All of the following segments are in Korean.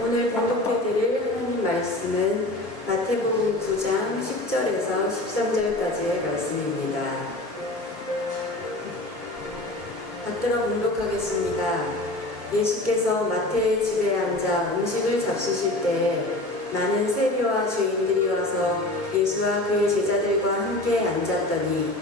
오늘 봉독해드릴 하나님 말씀은 마태복음 9장 10절에서 13절까지의 말씀입니다. 받들어 봉독하겠습니다. 예수께서 마태의 집에 앉아 음식을 잡수실 때에 많은 세리와 죄인들이 와서 예수와 그의 제자들과 함께 앉았더니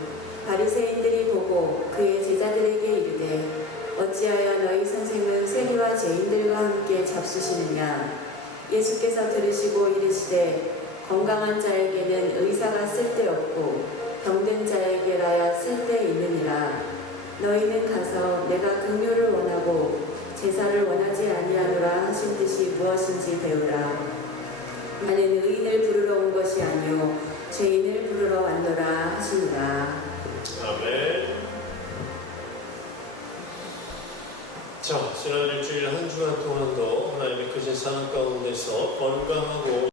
바리새인들이 보고 그의 제자들에게 이르되 어찌하여 너희 선생은 세리와 죄인들과 함께 잡수시느냐. 예수께서 들으시고 이르시되 건강한 자에게는 의사가 쓸데없고 병든 자에게라야 쓸데있느니라. 너희는 가서 내가 긍휼을 원하고 제사를 원하지 아니하노라 하신 뜻이 무엇인지 배우라. 나는 의인을 부르러 온 것이 아니요 죄인을 부르러 왔노라 하시니라. 아멘. 자, 지난 일주일 한 주간 동안도 하나님의 크신 사랑 가운데서 건강하고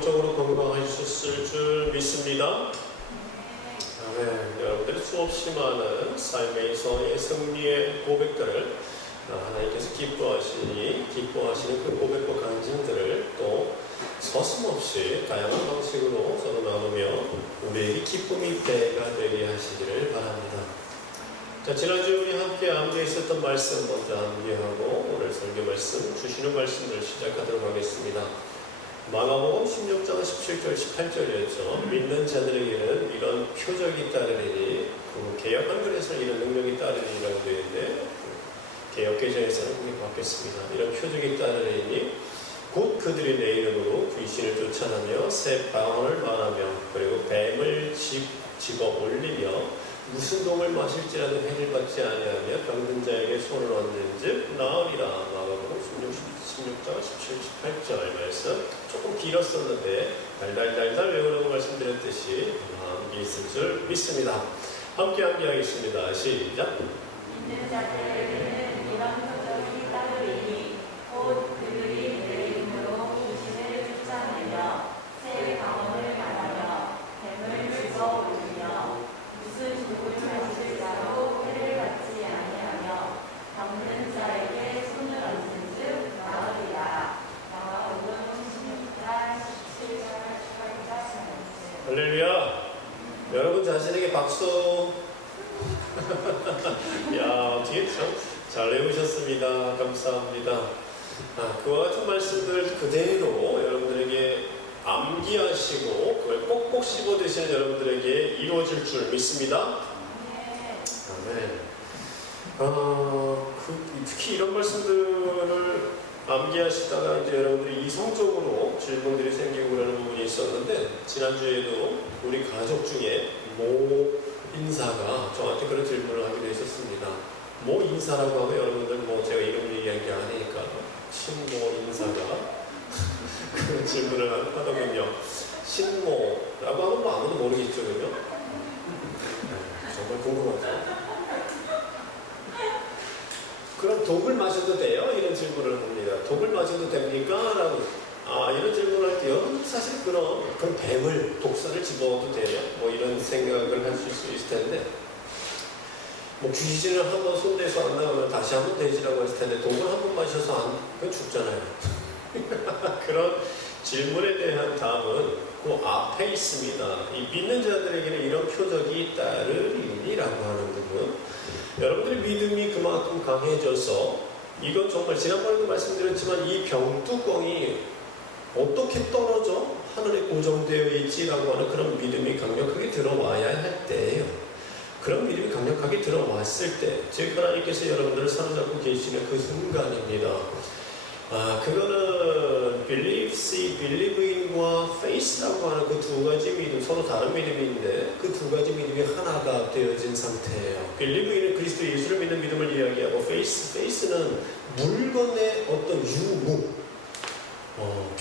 영적으로 건강하셨을 줄 믿습니다. 아멘. 여러분들이 수없이 많은 삶에서의 승리의 고백들을 하나님께서 기뻐하시는 그 고백과 간증들을 또 서슴없이 다양한 방식으로 서로 나누며 우리에게 기쁨이 배가 되게 하시기를 바랍니다. 자, 지난주 우리 함께 암기에 있었던 말씀 먼저 암기하고 오늘 설교 말씀 주시는 말씀을 시작하도록 하겠습니다. 마가복음 16장 17절 18절이었죠. 믿는 자들에게는 이런 표적이 따르리니, 개역 한글에서는 이런 능력이 따르리라고 되어 있는데 개역개정에서는 그렇게 바뀌었습니다. 이런 표적이 따르리니 곧 그들이 내 이름으로 귀신을 쫓아내며 새 방언을 말하며 그리고 뱀을 집어 올리며 무슨 독을 마실지라도 해를 받지 아니하며 병든 자에게 손을 얹는즉 나으리라. 마가복음 16장 17, 18절 말씀 조금 길었었는데 달달달달 외우라고 말씀드렸듯이 암기 있을 줄 믿습니다. 함께 암기하겠습니다. 시작. 믿는 자들에게는 이런 표적이 따르리니 곧 그들이 내 이름으로 귀신을 쫓아내며 새 방언을 말하며 뱀을 집어 올리며 무슨 독을 마실지라도 해를 받지 아니하며 병든 자에게 손을 얹은즉 나으리라. 마가복음 16장 17절 18절. 할렐루야. 여러분 자신에게 박수. 야, 뒤에 참 잘 외우셨습니다. 감사합니다. 그와 같은 말씀들 그대로 여러분들에게 암기하시고 그걸 꼭꼭 씹어드시는 여러분들에게 이루어질 줄 믿습니다. 아멘. 특히 이런 말씀들을 암기하시다가 이제 여러분들이 이성적으로 질문들이 생기고 그러는 부분이 있었는데, 지난주에도 우리 가족 중에 모 인사가 저한테 그런 질문을 하기도 했었습니다. 모 인사라고 하면 여러분들 제가 이름 얘기한 게 아니니까 친모 인사가 그런 질문을 하더군요. 신모라고 하면 아무도 모르겠죠, 그죠? 정말 궁금하죠? 그럼 독을 마셔도 돼요? 이런 질문을 합니다. 독을 마셔도 됩니까? 라고. 이런 질문을 할 때 사실 그럼 뱀을, 독사를 집어도 돼요? 이런 생각을 하실 수 있을 텐데, 귀신을 한번 손대서 안 나가면 다시 한번 되지라고 했을 텐데, 독을 한 번 마셔서 그건 죽잖아요. 그런 질문에 대한 답은 그 앞에 있습니다. 이 믿는 자들에게는 이런 표적이 따르리니라고 하는 부분. 여러분들의 믿음이 그만큼 강해져서, 이건 정말 지난번에도 말씀드렸지만 이 병뚜껑이 어떻게 떨어져 하늘에 고정되어 있지라고 하는 그런 믿음이 강력하게 들어와야 할 때예요. 그런 믿음이 강력하게 들어왔을 때, 즉 하나님께서 여러분들을 사로잡고 계시는 그 순간입니다. 그거는 believe, see, believe in과 faith라고 하는 그 두 가지 믿음, 서로 다른 믿음인데 그 두 가지 믿음이 하나가 되어진 상태예요. believe in은 그리스도 예수를 믿는 믿음을 이야기하고 faith는 물건의 어떤 유무,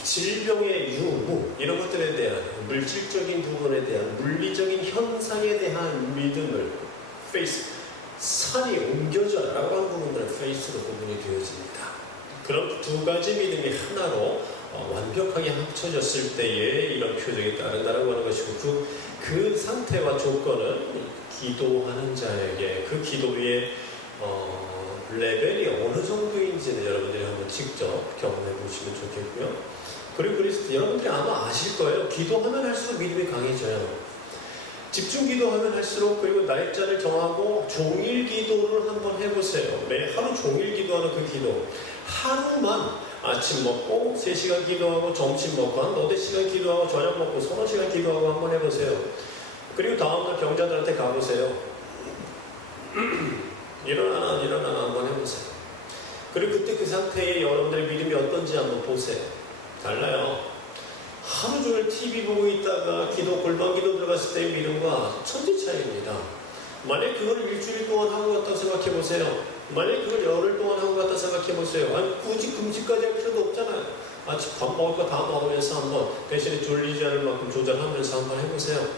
질병의 유무, 이런 것들에 대한 물질적인 부분에 대한 물리적인 현상에 대한 믿음을 faith, 산이 옮겨져라 라고 하는 부분들은 faith로 구분이 되어집니다. 그런 두 가지 믿음이 하나로 완벽하게 합쳐졌을 때에 이런 표적이 따른다라고 하는 것이고, 그 상태와 조건은 기도하는 자에게 그 기도에 레벨이 어느 정도인지는 여러분들이 한번 직접 경험해 보시면 좋겠고요. 그리고 그래서 여러분들이 아마 아실 거예요. 기도하면 할수록 믿음이 강해져요. 집중 기도하면 할수록, 그리고 날짜를 정하고 종일 기도를 한번 해보세요. 매 하루 종일 기도하는 그 기도. 하루만 아침 먹고 3시간 기도하고 점심 먹고 한 4-5시간 기도하고 저녁 먹고 3-4시간 기도하고 한번 해보세요. 그리고 다음날 경자들한테 가보세요. 일어나나 한번 해보세요. 그리고 그때 그 상태에 여러분들의 믿음이 어떤지 한번 보세요. 달라요. 하루 종일 TV 보고 있다가 골반 기도 들어갔을 때의 믿음과 천지 차이입니다. 만약 그걸 일주일 동안 하고 갔다고 생각해 보세요. 만약 그걸 열흘 동안 하고 갔다 생각해 보세요. 아니, 굳이 금식까지 할 필요도 없잖아요. 아침 밥 먹을 거 다 먹으면서 한번, 대신에 졸리지 않을 만큼 조절하면서 한번 해보세요.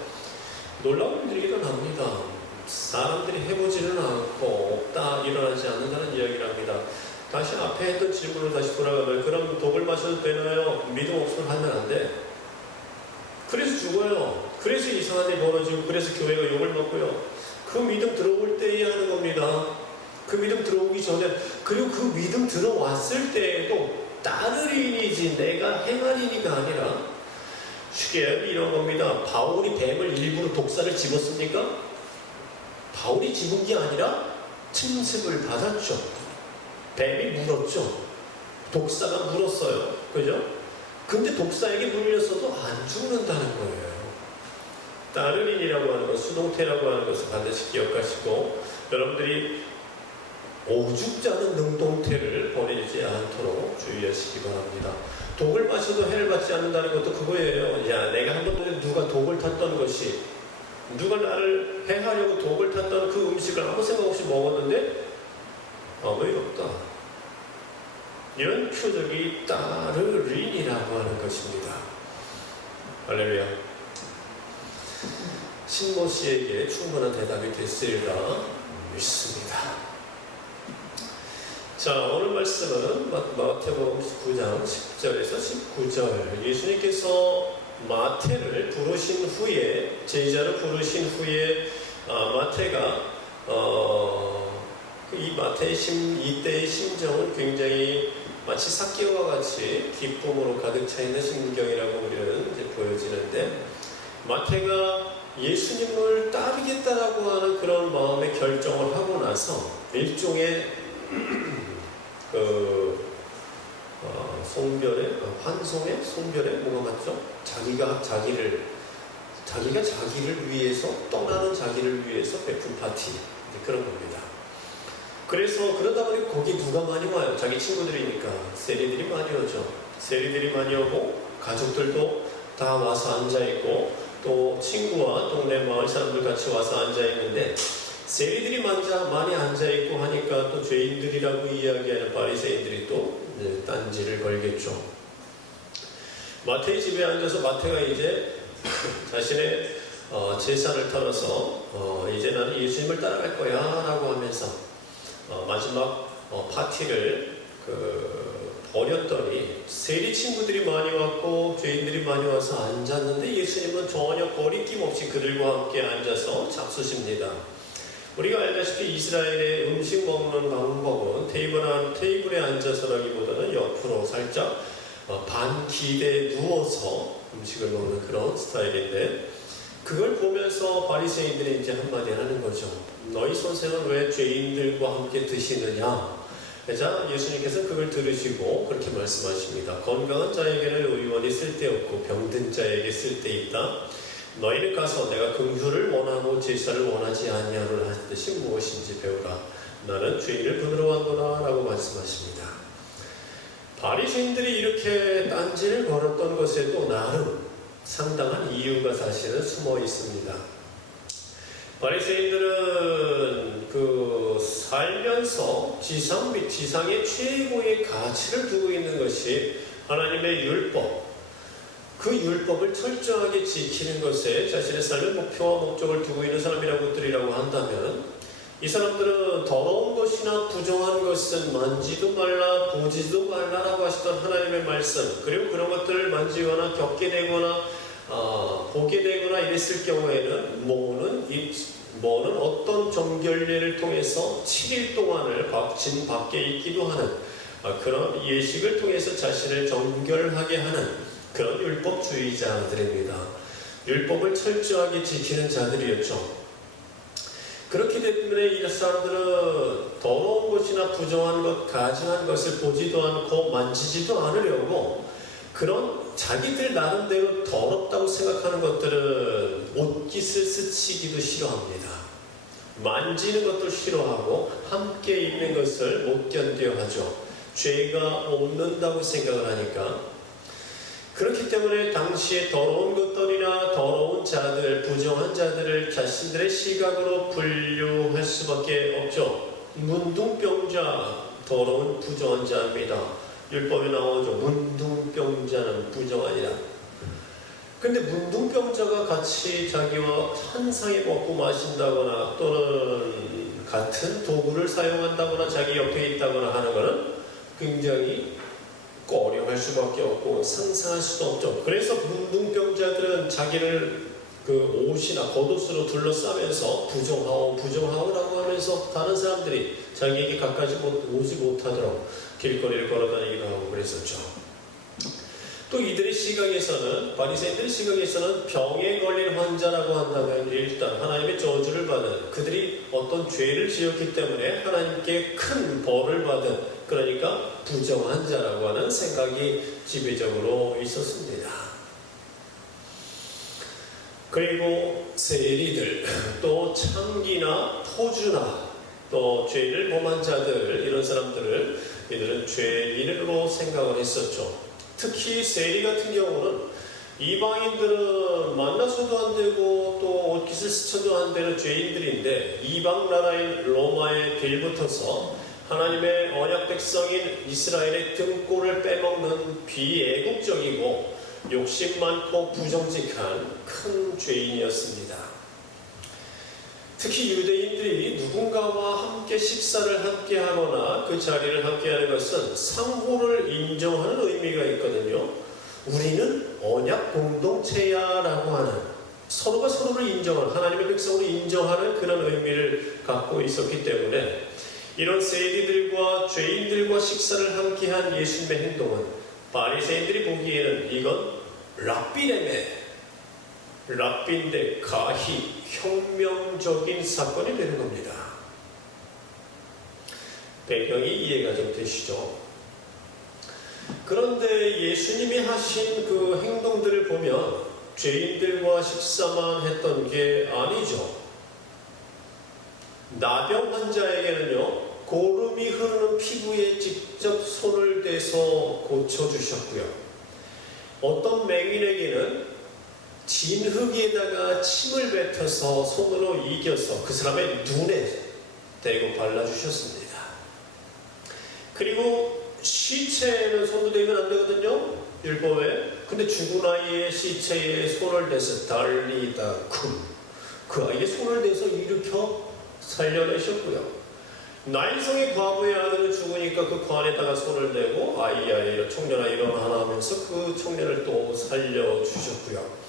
놀라운 일들이 일어납니다. 사람들이 해보지는 않고 없다, 일어나지 않는다는 이야기를 합니다. 다시 앞에 했던 질문으로 다시 돌아가면, 그럼 독을 마셔도 되나요? 믿음 없으면 하면 안 돼. 그래서 죽어요. 그래서 이상한 일이 벌어지고, 그래서 교회가 욕을 먹고요. 그 믿음 들어올 때에 하는 겁니다. 그 믿음 들어오기 전에, 그리고 그 믿음 들어왔을 때에도 따르리니지 내가 행하리니가 아니라, 쉽게 이런 겁니다. 바울이 뱀을 일부러 독사를 집었습니까? 바울이 집은 게 아니라 침습을 받았죠. 뱀이 물었죠. 독사가 물었어요. 그죠? 근데 독사에게 물렸어도 안 죽는다는 거예요. 따르린이라고 하는 것, 수동태라고 하는 것을 반드시 기억하시고, 여러분들이 오죽자는 능동태를 버리지 않도록 주의하시기 바랍니다. 독을 마셔도 해를 받지 않는다는 것도 그거예요. 야, 내가 한 번도 누가 독을 탔던 것이, 누가 나를 해하려고 독을 탔던 그 음식을 아무 생각 없이 먹었는데 아무 일 없다. 이런 표적이 따르린이라고 하는 것입니다. 할렐루야. 신모 씨에게 충분한 대답이 됐으리라 믿습니다. 자, 오늘 말씀은 마태복음 19장 10절에서 19절. 예수님께서 마태를 부르신 후에, 제자를 부르신 후에, 마태가 이 마태의 이때의 심정은 굉장히 마치 삭개오와 같이 기쁨으로 가득 차 있는 심경이라고 우리는 이제 보여지는데, 마태가 예수님을 따르겠다라고 하는 그런 마음의 결정을 하고 나서 일종의 환송의 송별에 뭐가 맞죠? 자기가 자기를 위해서, 떠나는 자기를 위해서 베푼 파티, 그런 겁니다. 그래서 그러다 보니 거기 누가 많이 와요? 자기 친구들이니까 세리들이 많이 오죠. 세리들이 많이 오고, 가족들도 다 와서 앉아있고, 또 친구와 동네 마을 사람들 같이 와서 앉아있는데, 세리들이 많이 앉아있고 하니까 또 죄인들이라고 이야기하는 바리새인들이 또 딴지를 걸겠죠. 마태의 집에 앉아서 마태가 이제 자신의 재산을 털어서 이제 나는 예수님을 따라갈 거야 라고 하면서 마지막 파티를 벌였더니, 세리 친구들이 많이 왔고 죄인들이 많이 와서 앉았는데 예수님은 전혀 거리낌 없이 그들과 함께 앉아서 잡수십니다. 우리가 알다시피 이스라엘의 음식 먹는 방법은 테이블에 앉아서라기보다는 옆으로 살짝 반기대에 누워서 음식을 먹는 그런 스타일인데, 그걸 보면서 바리새인들이 이제 한마디 하는 거죠. 너희 선생은 왜 죄인들과 함께 드시느냐? 자, 예수님께서 그걸 들으시고 그렇게 말씀하십니다. 건강한 자에게는 의원이 쓸데없고 병든 자에게 쓸데있다. 너희는 가서 내가 긍휼을 원하고 제사를 원하지 아니하노라 하듯이 무엇인지 배우라. 나는 죄인을 부르러 왔노라 라고 말씀하십니다. 바리새인들이 이렇게 딴지를 걸었던 것에도 나름 상당한 이유가 사실은 숨어 있습니다. 바리새인들은 살면서 지상 및 지상의 최고의 가치를 두고 있는 것이 하나님의 율법, 그 율법을 철저하게 지키는 것에 자신의 삶의 목표와 목적을 두고 있는 사람이라고 한다면, 이 사람들은 더러운 것이나 부정한 것은 만지도 말라, 보지도 말라라고 하시던 하나님의 말씀, 그리고 그런 것들을 만지거나 겪게 되거나 보게 되거나 이랬을 경우에는 모는 뭐는 어떤 정결례를 통해서 7일 동안을 진 밖에 있기도 하는 그런 예식을 통해서 자신을 정결하게 하는 그런 율법주의자들입니다. 율법을 철저하게 지키는 자들이었죠. 그렇기 때문에 이 사람들은 더러운 것이나 부정한 것, 가증한 것을 보지도 않고 만지지도 않으려고 그런 자기들 나름대로 더럽다고 생각하는 것들은 옷깃을 스치기도 싫어합니다. 만지는 것도 싫어하고 함께 있는 것을 못 견뎌 하죠. 죄가 없는다고 생각을 하니까. 그렇기 때문에 당시에 더러운 것들이나 더러운 자들, 부정한 자들을 자신들의 시각으로 분류할 수밖에 없죠. 문둥병자, 더러운 부정한 자입니다. 율법에 나오죠. 문둥병자는 부정하니라. 근데 문둥병자가 같이 자기와 한상에 먹고 마신다거나 또는 같은 도구를 사용한다거나 자기 옆에 있다거나 하는 것은 굉장히 꺼려할 수밖에 없고 상상할 수도 없죠. 그래서 문둥병자들은 자기를 그 옷이나 겉옷으로 둘러싸면서 부정하오라고 하면서 다른 사람들이 자기에게 가까이 오지 못하도록 길거리를 걸어다니기도 하고 그랬었죠. 또 이들의 시각에서는, 바리새인들의 시각에서는 병에 걸린 환자라고 한다면 일단 하나님의 저주를 받은, 그들이 어떤 죄를 지었기 때문에 하나님께 큰 벌을 받은, 그러니까 부정한 자라고 하는 생각이 지배적으로 있었습니다. 그리고 세리들, 또 창기나 토주나 또 죄를 범한 자들, 이런 사람들을 이들은 죄인으로 생각을 했었죠. 특히 세리 같은 경우는 이방인들은 만나서도 안 되고 또 옷깃을 스쳐도 안 되는 죄인들인데 이방 나라인 로마에 빌붙어서 하나님의 언약 백성인 이스라엘의 등골을 빼먹는 비애국적이고 욕심 많고 부정직한 큰 죄인이었습니다. 특히 유대인들이 누군가와 함께 식사를 함께 하거나 그 자리를 함께 하는 것은 상호를 인정하는 의미가 있거든요. 우리는 언약 공동체야 라고 하는, 서로가 서로를 인정하는, 하나님의 백성으로 인정하는 그런 의미를 갖고 있었기 때문에 이런 세리들과 죄인들과 식사를 함께한 예수님의 행동은 바리새인들이 보기에는 이건 랍비인데 가히 혁명적인 사건이 되는 겁니다. 배경이 이해가 좀 되시죠? 그런데 예수님이 하신 그 행동들을 보면 죄인들과 식사만 했던 게 아니죠. 나병 환자에게는요, 고름이 흐르는 피부에 직접 손을 대서 고쳐주셨고요. 어떤 맹인에게는 진흙에다가 침을 뱉어서 손으로 이겨서 그 사람의 눈에 대고 발라주셨습니다. 그리고 시체에는 손도 대면 안 되거든요, 율법에. 근데 죽은 아이의 시체에 손을 대서 달리다 그 아이의 손을 대서 일으켜 살려내셨고요. 나인성의 과부의 아들은 죽으니까 그 관에다가 손을 대고 아이야 청년아 일어나라 하면서 그 청년을 또 살려주셨고요.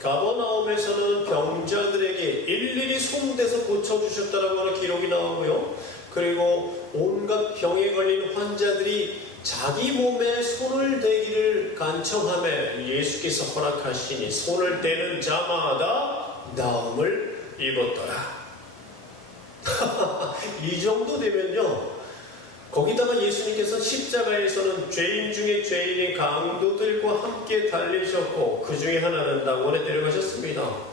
가버나움에서는 병자들에게 일일이 손대서 고쳐주셨다라고 하는 기록이 나오고요. 그리고 온갖 병에 걸린 환자들이 자기 몸에 손을 대기를 간청하며 예수께서 허락하시니 손을 대는 자마다 나음을 입었더라. 이 정도 되면요, 거기다가 예수님께서 십자가에서는 죄인 중에 죄인인 강도들과 함께 달리셨고 그 중에 하나는 낙원에 데려가셨습니다.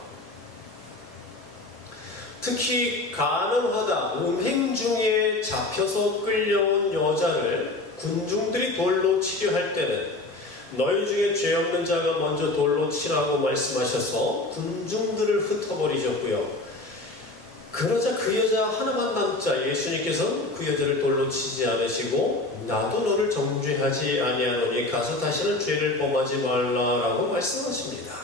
특히 가늠하다 음행 중에 잡혀서 끌려온 여자를 군중들이 돌로 치려 할 때는 너희 중에 죄 없는 자가 먼저 돌로 치라고 말씀하셔서 군중들을 흩어버리셨고요. 그러자 그 여자 하나만 남자 예수님께서는 그 여자를 돌로 치지 않으시고 나도 너를 정죄하지 아니하노니 가서 다시는 죄를 범하지 말라라고 말씀하십니다.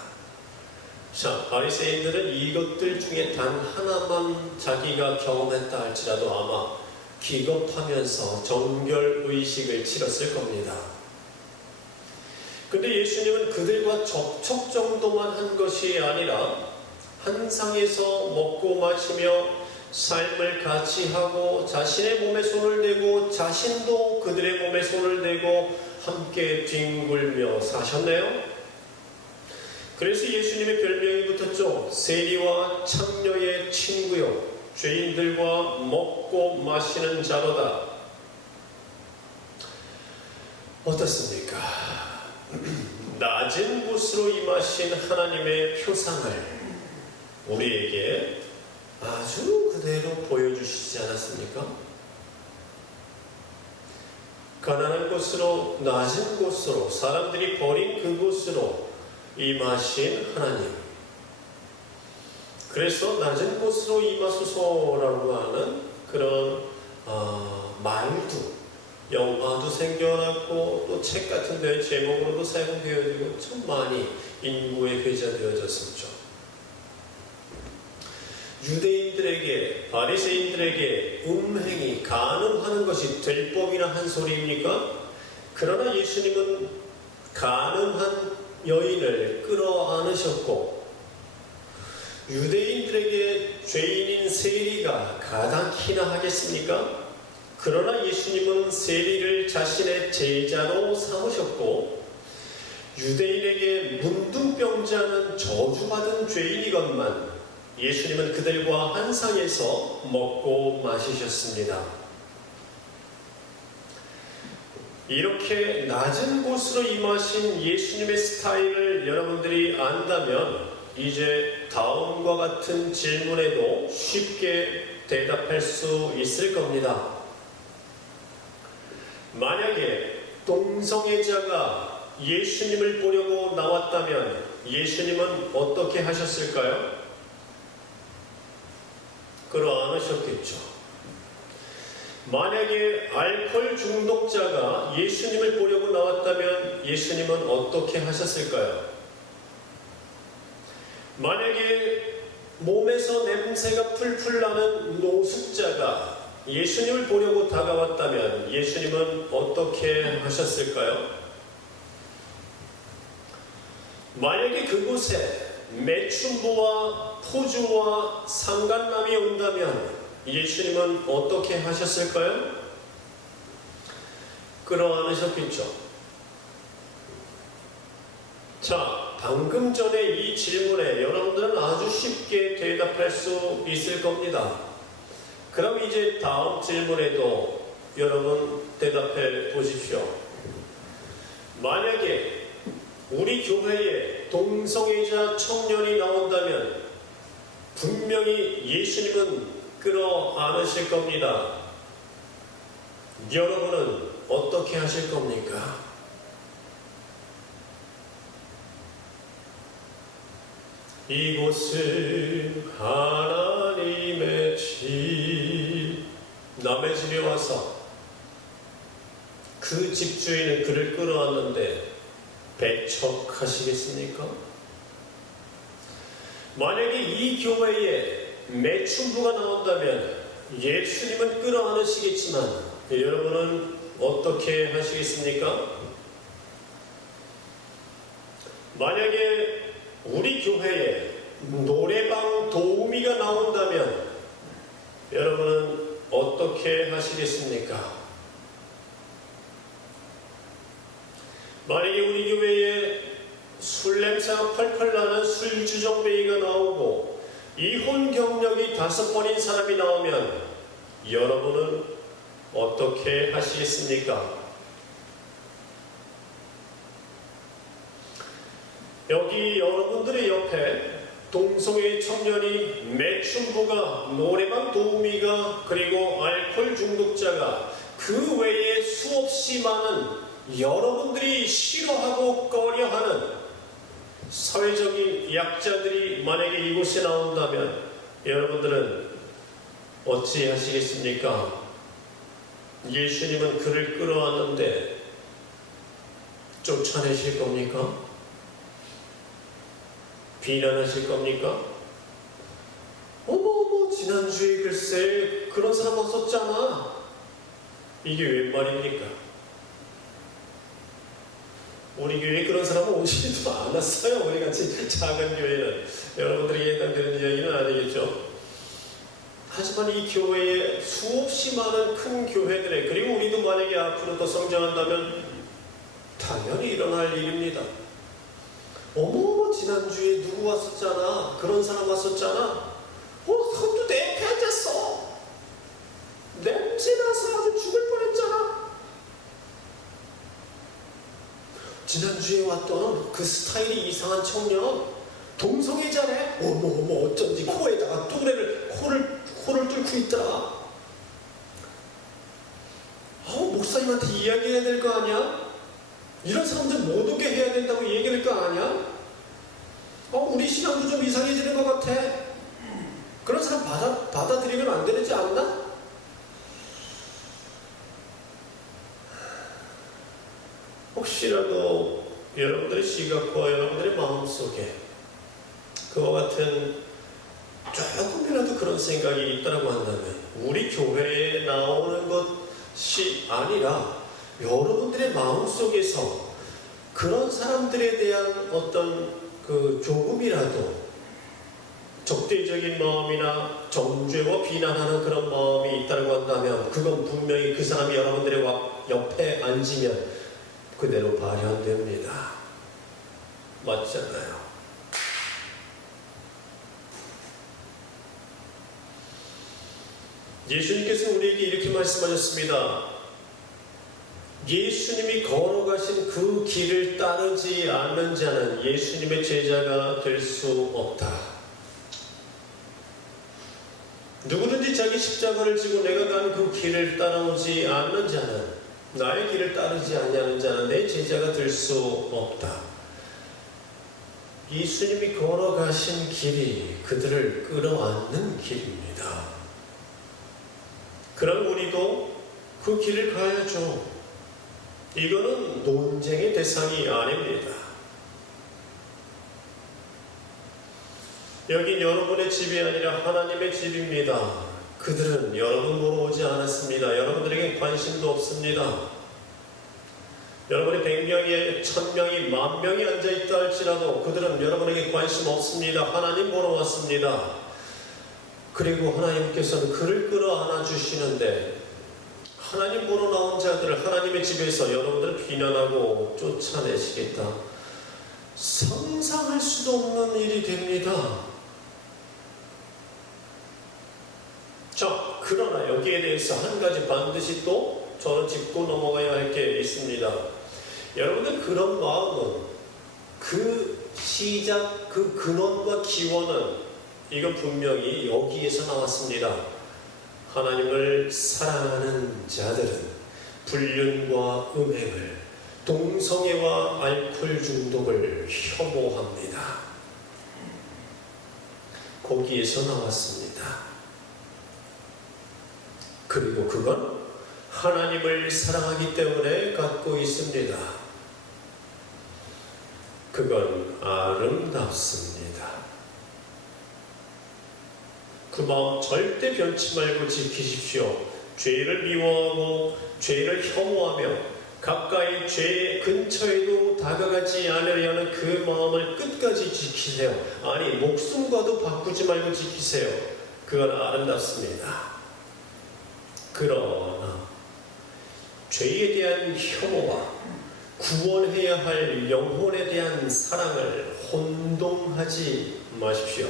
자, 바리새인들은 이것들 중에 단 하나만 자기가 경험했다 할지라도 아마 기겁하면서 정결의식을 치렀을 겁니다. 근데 예수님은 그들과 접촉 정도만 한 것이 아니라 한 상에서 먹고 마시며 삶을 같이 하고 자신의 몸에 손을 대고 자신도 그들의 몸에 손을 대고 함께 뒹굴며 사셨네요. 그래서 예수님의 별명이 붙었죠. 세리와 창녀의 친구요, 죄인들과 먹고 마시는 자로다. 어떻습니까? 낮은 곳으로 임하신 하나님의 표상을 우리에게 아주 그대로 보여주시지 않았습니까? 가난한 곳으로, 낮은 곳으로, 사람들이 버린 그곳으로 임하신 하나님. 그래서 낮은 곳으로 임하소서라고 하는 그런 말도, 영화도 생겨났고 또 책 같은 데 제목으로도 사용되어지고 참 많이 인구에 회자되어졌었죠. 유대인들에게, 바리새인들에게 음행이 간음하는 것이 될 법이나 한 소리입니까? 그러나 예수님은 간음한 여인을 끌어안으셨고, 유대인들에게 죄인인 세리가 가당키나 하겠습니까? 그러나 예수님은 세리를 자신의 제자로 삼으셨고, 유대인에게 문둥병자는 저주받은 죄인이건만 예수님은 그들과 한 상에서 먹고 마시셨습니다. 이렇게 낮은 곳으로 임하신 예수님의 스타일을 여러분들이 안다면 이제 다음과 같은 질문에도 쉽게 대답할 수 있을 겁니다. 만약에 동성애자가 예수님을 보려고 나왔다면 예수님은 어떻게 하셨을까요? 끌어안으셨겠죠. 만약에 알코올 중독자가 예수님을 보려고 나왔다면 예수님은 어떻게 하셨을까요? 만약에 몸에서 냄새가 풀풀 나는 노숙자가 예수님을 보려고 다가왔다면 예수님은 어떻게 하셨을까요? 만약에 그곳에 매춘부와 포주와 상간남이 온다면 예수님은 어떻게 하셨을까요? 끌어안으셨겠죠. 자, 방금 전에 이 질문에 여러분들은 아주 쉽게 대답할 수 있을 겁니다. 그럼 이제 다음 질문에도 여러분 대답해 보십시오. 만약에 우리 교회에 동성애자 청년이 나온다면 분명히 예수님은 끌어안으실 겁니다. 여러분은 어떻게 하실 겁니까? 이곳은 하나님의 집. 남의 집에 와서 그 집주인은 그를 끌어안는데 배척하시겠습니까? 만약에 이 교회에 매춘부가 나온다면 예수님은 끌어안으시겠지만 여러분은 어떻게 하시겠습니까? 만약에 우리 교회에 노래방 도우미가 나온다면 여러분은 어떻게 하시겠습니까? 만약에 우리 교회에 술 냄새가 펄펄 나는 술주정뱅이가 나오고 이혼 경력이 5번인 사람이 나오면 여러분은 어떻게 하시겠습니까? 여기 여러분들의 옆에 동성애 청년이 매춘부가 노래방 도우미가 그리고 알코올 중독자가 그 외에 수없이 많은 여러분들이 싫어하고 꺼려하는 사회적인 약자들이 만약에 이곳에 나온다면 여러분들은 어찌 하시겠습니까? 예수님은 그를 끌어안는데 쫓아내실 겁니까? 비난하실 겁니까? 어머 지난주에 글쎄 그런 사람 없었잖아. 이게 웬 말입니까? 우리 교회에 그런 사람은 오지도 않았어요. 우리 같이 작은 교회는. 여러분들이 해당되는 이야기는 아니겠죠. 하지만 이 교회에 수없이 많은 큰 교회들에, 그리고 우리도 만약에 앞으로 더 성장한다면 당연히 일어날 일입니다. 어머, 지난주에 누구 왔었잖아. 그런 사람 왔었잖아. 그것도 내 옆에 앉았어. 냄새나서 아주 죽을 뻔했잖아. 지난주에 왔던 그 스타일이 이상한 청년, 동성애자네. 어머, 어쩐지 코에다가 뚜레를 코를 뚫고 있더라. 목사님한테 이야기해야 될 거 아니야? 이런 사람들 못 오게 해야 된다고 얘기할 거 아니야? 우리 신앙도 좀 이상해지는 것 같아. 그런 사람 받아들이면 안 되지 않나? 혹시라도 여러분들의 시각과 여러분들의 마음속에 그와 같은 조금이라도 그런 생각이 있다고 한다면 우리 교회에 나오는 것이 아니라 여러분들의 마음속에서 그런 사람들에 대한 어떤 그 조금이라도 적대적인 마음이나 정죄와 비난하는 그런 마음이 있다고 한다면 그건 분명히 그 사람이 여러분들의 옆에 앉으면 그대로 발현됩니다. 맞잖아요. 예수님께서는 우리에게 이렇게 말씀하셨습니다. 예수님이 걸어가신 그 길을 따르지 않는 자는 예수님의 제자가 될 수 없다. 누구든지 자기 십자가를 지고 내가 간 그 길을 따라오지 않는 자는, 나의 길을 따르지 않는 자는 내 제자가 될 수 없다. 예수님이 걸어가신 길이 그들을 끌어안는 길입니다. 그럼 우리도 그 길을 가야죠. 이거는 논쟁의 대상이 아닙니다. 여긴 여러분의 집이 아니라 하나님의 집입니다. 그들은 여러분 보러 오지 않았습니다. 여러분들에게 관심도 없습니다. 여러분이 100명이, 1000명이, 10,000명이 앉아있다 할지라도 그들은 여러분에게 관심 없습니다. 하나님 보러 왔습니다. 그리고 하나님께서는 그를 끌어안아 주시는데 하나님 보러 나온 자들을 하나님의 집에서 여러분들을 비난하고 쫓아내시겠다. 상상할 수도 없는 일이 됩니다. 자, 그러나 여기에 대해서 한 가지 반드시 또 저는 짚고 넘어가야 할 게 있습니다. 여러분들 그런 마음은 그 시작, 그 근원과 기원은 이건 분명히 여기에서 나왔습니다. 하나님을 사랑하는 자들은 불륜과 음행을, 동성애와 알코올 중독을 혐오합니다. 거기에서 나왔습니다. 그리고 그건 하나님을 사랑하기 때문에 갖고 있습니다. 그건 아름답습니다. 그 마음 절대 변치 말고 지키십시오. 죄를 미워하고 죄를 혐오하며 가까이 죄 근처에도 다가가지 않으려는 그 마음을 끝까지 지키세요. 아니, 목숨과도 바꾸지 말고 지키세요. 그건 아름답습니다. 그러나 죄에 대한 혐오와 구원해야 할 영혼에 대한 사랑을 혼동하지 마십시오.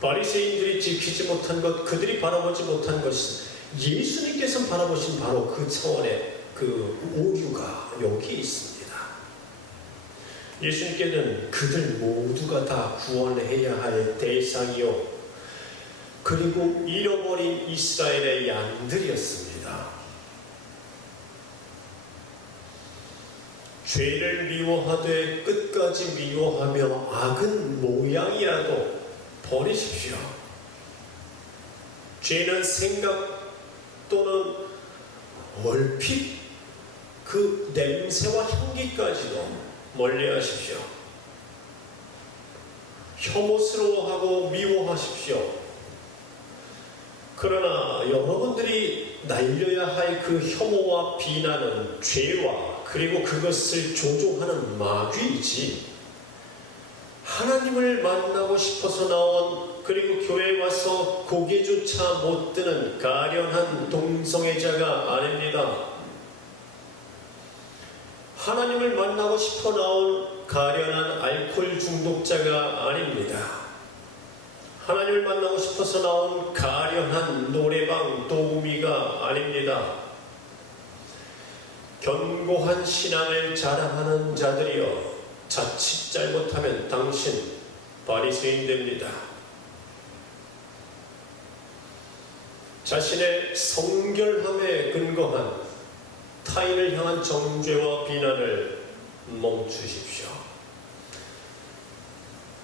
바리새인들이 지키지 못한 것, 그들이 바라보지 못한 것은 예수님께서 바라보신 바로 그 차원의 그 오류가 여기 있습니다. 예수님께는 그들 모두가 다 구원해야 할 대상이요, 그리고 잃어버린 이스라엘의 양들이었습니다. 죄를 미워하되 끝까지 미워하며 악은 모양이라도 버리십시오. 죄는 생각 또는 얼핏 그 냄새와 향기까지도 멀리하십시오. 혐오스러워하고 미워하십시오. 그러나 여러분들이 날려야 할 그 혐오와 비난은 죄와 그리고 그것을 조종하는 마귀이지, 하나님을 만나고 싶어서 나온, 그리고 교회에 와서 고개조차 못 드는 가련한 동성애자가 아닙니다. 하나님을 만나고 싶어 나온 가련한 알코올 중독자가 아닙니다. 하나님을 만나고 싶어서 나온 가련한 노래방 도우미가 아닙니다. 견고한 신앙을 자랑하는 자들이여, 자칫 잘못하면 당신 바리새인 됩니다. 자신의 성결함에 근거한 타인을 향한 정죄와 비난을 멈추십시오.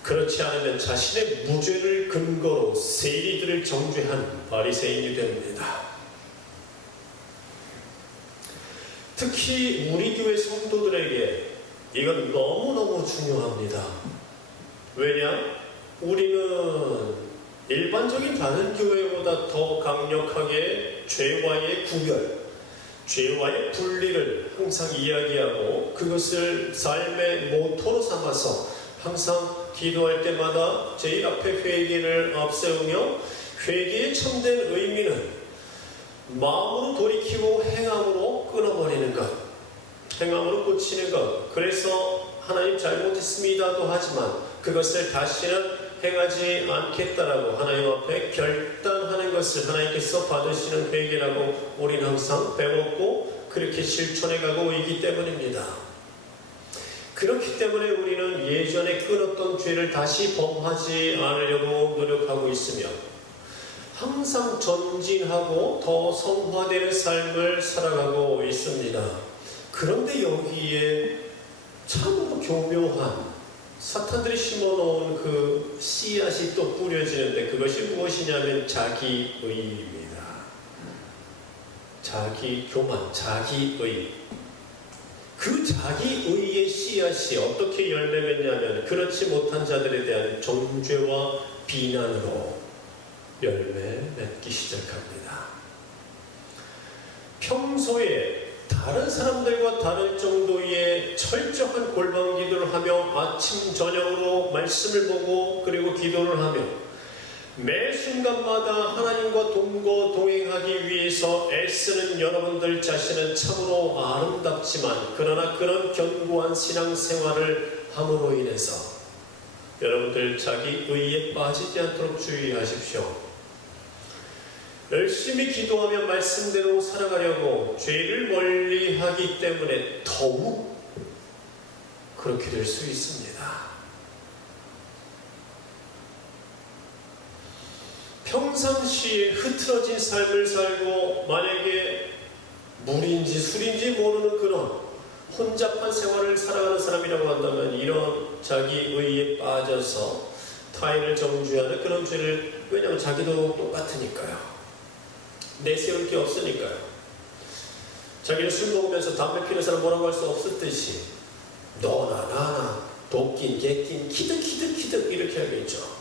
그렇지 않으면 자신의 무죄를 근거로 세리들을 정죄한 바리새인이 됩니다. 특히 우리 교회 성도들에게 이건 너무너무 중요합니다. 왜냐? 우리는 일반적인 다른 교회보다 더 강력하게 죄와의 구별, 죄와의 분리를 항상 이야기하고 그것을 삶의 모토로 삼아서 항상 기도할 때마다 제일 앞에 회개를 앞세우며, 회개의 참된 의미는 마음으로 돌이키고 행함으로 끊어버리는 것, 행함으로 고치는 것. 그래서 하나님 잘못했습니다도 하지만 그것을 다시는 행하지 않겠다라고 하나님 앞에 결단하는 것을 하나님께서 받으시는 회개라고 우리는 항상 배웠고 그렇게 실천해 가고 있기 때문입니다. 그렇기 때문에 우리는 예전에 끊었던 죄를 다시 범하지 않으려고 노력하고 있으며 항상 전진하고 더 성화되는 삶을 살아가고 있습니다. 그런데 여기에 참으로 교묘한 사탄들이 심어놓은 그 씨앗이 또 뿌려지는데, 그것이 무엇이냐면 자기의입니다. 자기교만, 자기의. 그 자기의의 씨앗이 어떻게 열매 맺냐면 그렇지 못한 자들에 대한 정죄와 비난으로 열매 맺기 시작합니다. 평소에 다른 사람들과 다를 정도의 철저한 골방 기도를 하며 아침 저녁으로 말씀을 보고 그리고 기도를 하며 매 순간마다 하나님과 동행하기 위해서 애쓰는 여러분들 자신은 참으로 아름답지만, 그러나 그런 견고한 신앙생활을 함으로 인해서 여러분들 자기 의에 빠지지 않도록 주의하십시오. 열심히 기도하며 말씀대로 살아가려고 죄를 멀리하기 때문에 더욱 그렇게 될 수 있습니다. 평상시에 흐트러진 삶을 살고 만약에 물인지 술인지 모르는 그런 혼잡한 생활을 살아가는 사람이라고 한다면 이런 자기의에 빠져서 타인을 정죄하는 그런 죄를, 왜냐하면 자기도 똑같으니까요. 내세울 게 없으니까요. 자기는 술 먹으면서 담배 피는 사람 뭐라고 할 수 없을 듯이 너나 나나 도끼 개낀 키득 이렇게 하겠죠.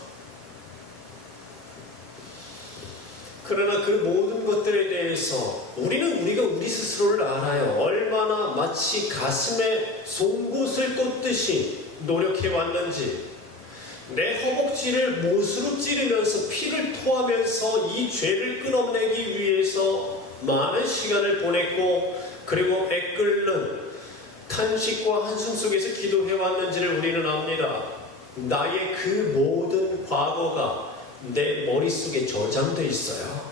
그러나 그 모든 것들에 대해서 우리는 우리 스스로를 알아요. 얼마나 마치 가슴에 송곳을 꽂듯이 노력해 왔는지, 내 허벅지를 못으로 찌르면서 피를 토하면서 이 죄를 끊어내기 위해서 많은 시간을 보냈고, 그리고 애끓는 탄식과 한숨 속에서 기도해 왔는지를 우리는 압니다. 나의 그 모든 과거가 내 머릿속에 저장되어 있어요.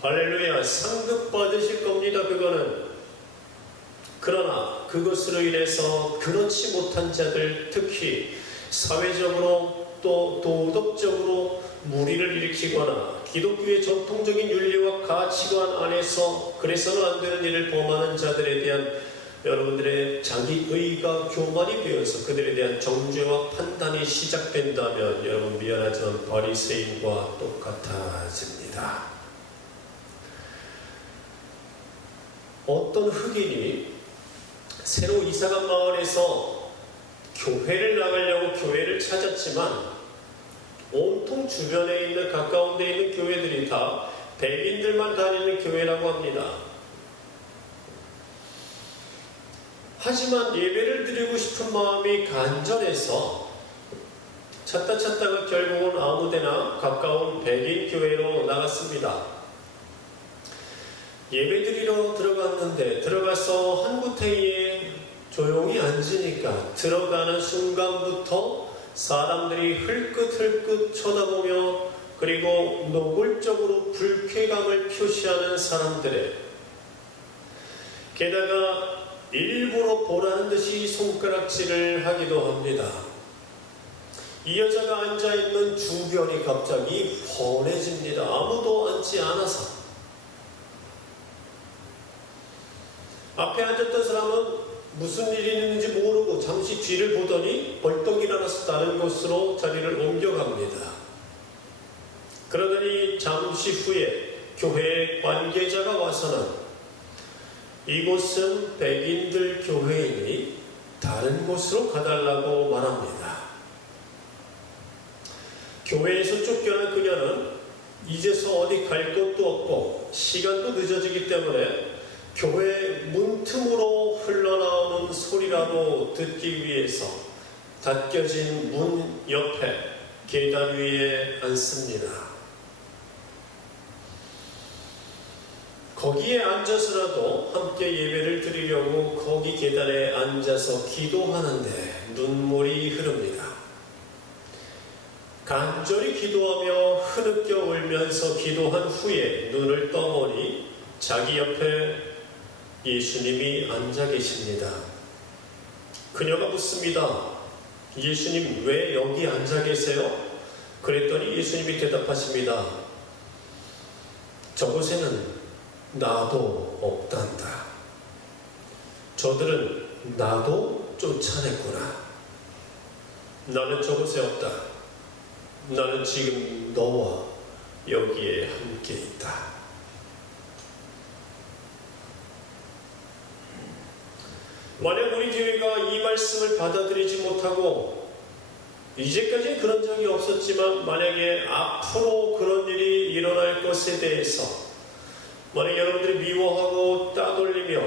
할렐루야. 상급 받으실 겁니다. 그거는. 그러나 그것으로 인해서 그렇지 못한 자들, 특히 사회적으로 또 도덕적으로 무리를 일으키거나 기독교의 전통적인 윤리와 가치관 안에서 그래서는 안 되는 일을 범하는 자들에 대한 여러분들의 자기의가 교만이 되어서 그들에 대한 정죄와 판단이 시작된다면 여러분 미안하지만 바리새인과 똑같아집니다. 어떤 흑인이 새로 이사간 마을에서 교회를 나가려고 교회를 찾았지만 온통 주변에 있는 가까운 데 있는 교회들이 다 백인들만 다니는 교회라고 합니다. 하지만 예배를 드리고 싶은 마음이 간절해서 찾다가 결국은 아무데나 가까운 백인 교회로 나갔습니다. 예배드리러 들어갔는데 들어가서 한 구태기에 조용히 앉으니까 들어가는 순간부터 사람들이 흘끗흘끗 쳐다보며 그리고 노골적으로 불쾌감을 표시하는 사람들의 게다가 일부러 보라는 듯이 손가락질을 하기도 합니다. 이 여자가 앉아있는 주변이 갑자기 훤해집니다. 아무도 앉지 않아서. 앞에 앉았던 사람은 무슨 일이 있는지 모르고 잠시 뒤를 보더니 벌떡 일어나서 다른 곳으로 자리를 옮겨갑니다. 그러더니 잠시 후에 교회 관계자가 와서는 이곳은 백인들 교회이니 다른 곳으로 가달라고 말합니다. 교회에서 쫓겨난 그녀는 이제서 어디 갈 곳도 없고 시간도 늦어지기 때문에 교회 문틈으로 흘러나오는 소리라도 듣기 위해서 닫혀진 문 옆에 계단 위에 앉습니다. 거기에 앉아서라도 함께 예배를 드리려고 거기 계단에 앉아서 기도하는데 눈물이 흐릅니다. 간절히 기도하며 흐느껴 울면서 기도한 후에 눈을 떠보니 자기 옆에 예수님이 앉아 계십니다. 그녀가 묻습니다. 예수님, 왜 여기 앉아 계세요? 그랬더니 예수님이 대답하십니다. 저곳에는 나도 없단다. 저들은 나도 쫓아냈구나. 나는 저곳에 없다. 나는 지금 너와 여기에 함께 있다. 만약 우리 교회가 이 말씀을 받아들이지 못하고 이제까지 그런 적이 없었지만 만약에 앞으로 그런 일이 일어날 것에 대해서 만약 여러분들이 미워하고 따돌리며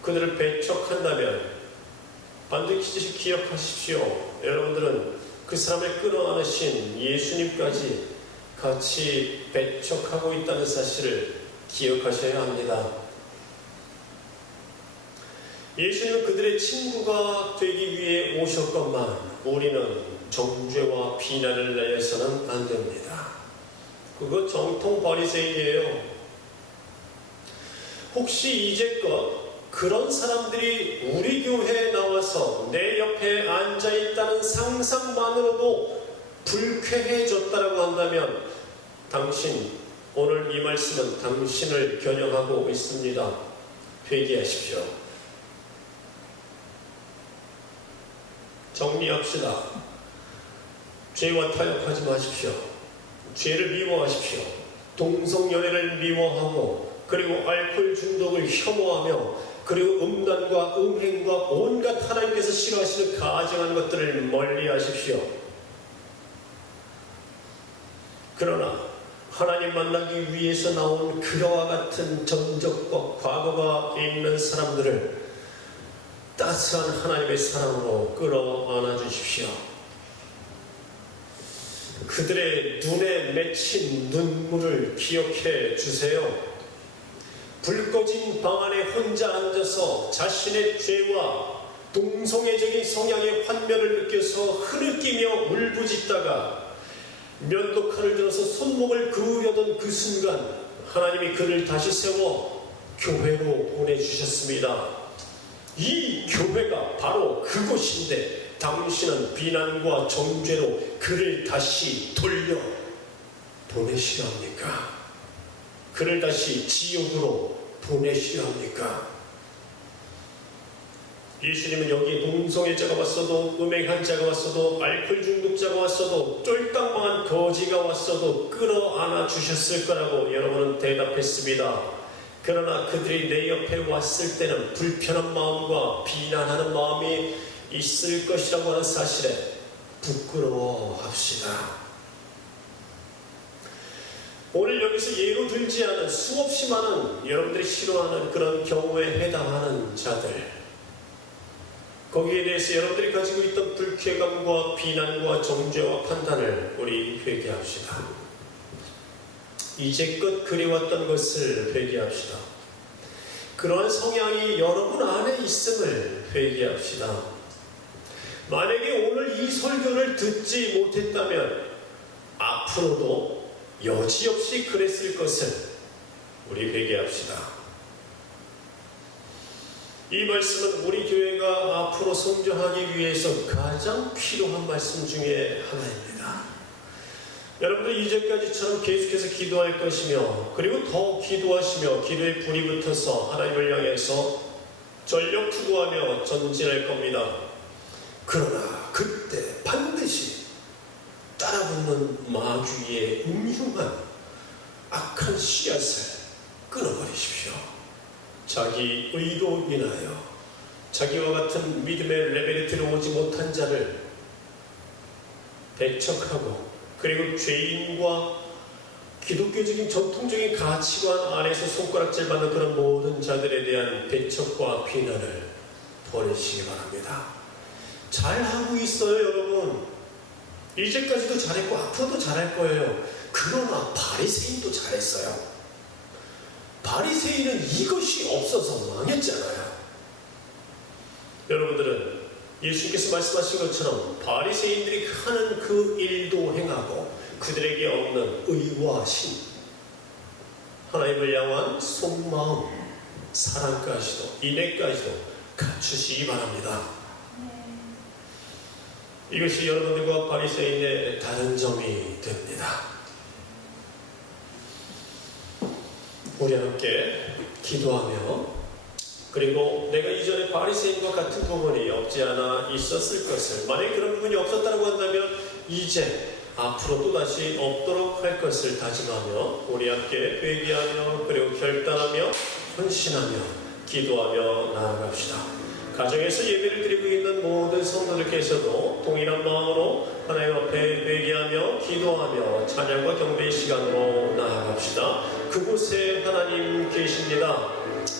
그들을 배척한다면 반드시 기억하십시오. 여러분들은 그 사람을 끌어안으신 예수님까지 같이 배척하고 있다는 사실을 기억하셔야 합니다. 예수님은 그들의 친구가 되기 위해 오셨건만 우리는 정죄와 비난을 내서는 안 됩니다. 그거 정통 바리새인이에요. 혹시 이제껏 그런 사람들이 우리 교회에 나와서 내 옆에 앉아있다는 상상만으로도 불쾌해졌다라고 한다면 당신, 오늘 이 말씀은 당신을 겨냥하고 있습니다. 회개하십시오. 정리합시다. 죄와 타협하지 마십시오. 죄를 미워하십시오. 동성연애를 미워하고 그리고 알코올 중독을 혐오하며 그리고 음란과 음행과 온갖 하나님께서 싫어하시는 가증한 것들을 멀리하십시오. 그러나 하나님 만나기 위해서 나온 그와 같은 전적과 과거가 있는 사람들을 따스한 하나님의 사랑으로 끌어안아 주십시오. 그들의 눈에 맺힌 눈물을 기억해 주세요. 불 꺼진 방 안에 혼자 앉아서 자신의 죄와 동성애적인 성향의 환멸을 느껴서 흐느끼며 울부짖다가 면도칼을 들어서 손목을 그으려던 그 순간 하나님이 그를 다시 세워 교회로 보내주셨습니다. 이 교회가 바로 그곳인데 당신은 비난과 정죄로 그를 다시 돌려 보내시려 합니까? 그를 다시 지옥으로 보내시려 합니까? 예수님은 여기 동성애자가 왔어도 음행한 자가 왔어도 알코올 중독자가 왔어도 쫄딱망한 거지가 왔어도 끌어안아 주셨을 거라고 여러분은 대답했습니다. 그러나 그들이 내 옆에 왔을 때는 불편한 마음과 비난하는 마음이 있을 것이라고 하는 사실에 부끄러워합시다. 오늘 여기서 예로 들지 않은 수없이 많은 여러분들이 싫어하는 그런 경우에 해당하는 자들, 거기에 대해서 여러분들이 가지고 있던 불쾌감과 비난과 정죄와 판단을 우리 회개합시다. 이제껏 그래왔던 것을 회개합시다. 그러한 성향이 여러분 안에 있음을 회개합시다. 만약에 오늘 이 설교를 듣지 못했다면 앞으로도 여지없이 그랬을 것을 우리 회개합시다. 이 말씀은 우리 교회가 앞으로 성장하기 위해서 가장 필요한 말씀 중에 하나입니다. 여러분들 이제까지처럼 계속해서 기도할 것이며, 그리고 더 기도하시며 기도에 불이 붙어서 하나님을 향해서 전력 투구하며 전진할 겁니다. 그러나 그때 반드시 따라붙는 마귀의 음흉한 악한 씨앗을 끊어버리십시오. 자기 의로 인하여 자기와 같은 믿음의 레벨에 들어오지 못한 자를 배척하고, 그리고 죄인과 기독교적인 전통적인 가치관 안에서 손가락질 받는 그런 모든 자들에 대한 배척과 비난을 버리시기 바랍니다. 잘하고 있어요, 여러분. 이제까지도 잘했고 앞으로도 잘할 거예요. 그러나 바리새인도 잘했어요. 바리새인은 이것이 없어서 망했잖아요. 여러분들은 예수님께서 말씀하신 것처럼 바리새인들이 하는 그 일도 행하고 그들에게 없는 의와 신, 하나님을 향한 속마음, 사랑까지도 인애까지도 갖추시기 바랍니다. 이것이 여러분들과 바리새인의 다른 점이 됩니다. 우리 함께 기도하며, 그리고 내가 이전에 바리새인과 같은 부분이 없지 않아 있었을 것을, 만약에 그런 부분이 없었다고 한다면 이제 앞으로 또다시 없도록 할 것을 다짐하며 우리 함께 회개하며, 그리고 결단하며 헌신하며 기도하며 나아갑시다. 가정에서 예배를 드리고 있는 모든 성도들께서도 동일한 마음으로 하나님 앞에 회개하며 기도하며 찬양과 경배의 시간으로 나아갑시다. 그곳에 하나님 계십니다.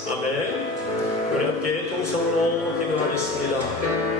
아멘. 우리 함께 동성으로 기도하겠습니다.